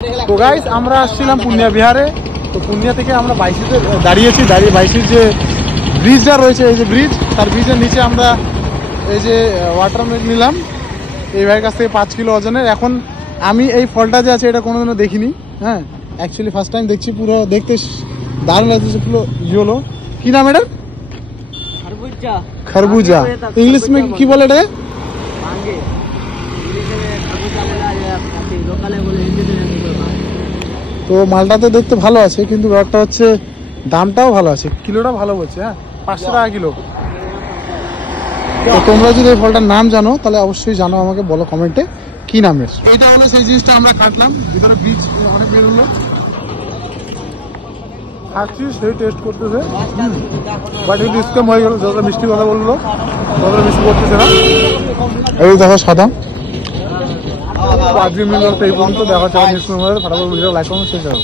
তো গাইস আমরা আসছিলাম পুনিয়া বিহারে। তো পুনিয়া থেকে আমরা বাইশিতে দাঁড়িয়েছি, দাঁড়িয়ে বাইশির যে ব্রিজটা রয়েছে, এই যে ব্রিজ, তার ব্রিজের নিচে আমরা এই যে ওয়াটারমেলন নিলাম এই ভাইয়ের কাছ থেকে 5 কিলো ওজনের। এখন আমি এই ফলটা যে আছে এটা কোনোদিনও দেখিনি, হ্যাঁ অ্যাকচুয়ালি ফার্স্ট টাইম দেখছি। পুরো দেখতে দারুণ লাগছে, পুরো ইয়েলো। কি নাম এটা? খরবুজা। ইংলিশ में কি বলে এটা? তো মালটা তো দেখতে ভালো আছে, কিন্তু ব্যাপারটা হচ্ছে দামটাও ভালো আছে, কিলোটা ভালো বলছে। হ্যাঁ 500 টাকা কিলো। তো তোমরা যদি এই ফলটার নাম জানো তাহলে অবশ্যই জানো, আমাকে বলো কমেন্টে কি নামের। এইটা হলো সেই জিনিসটা আমরা কাটলাম, ভিতরে বীজ অনেক বেরোলো। খাচ্ছি, সেই টেস্ট করতেছে, বাট একটু স্কেম হয়ে গেল। যতটা মিষ্টি কথা বললো ততটা মিষ্টি করতেছে না। এই দেখো সাদা। আজকে মিল এই পর্যন্ত দেখা হচ্ছে। ফটাফট ভিডিও লাইক করুন, শেষ হবে।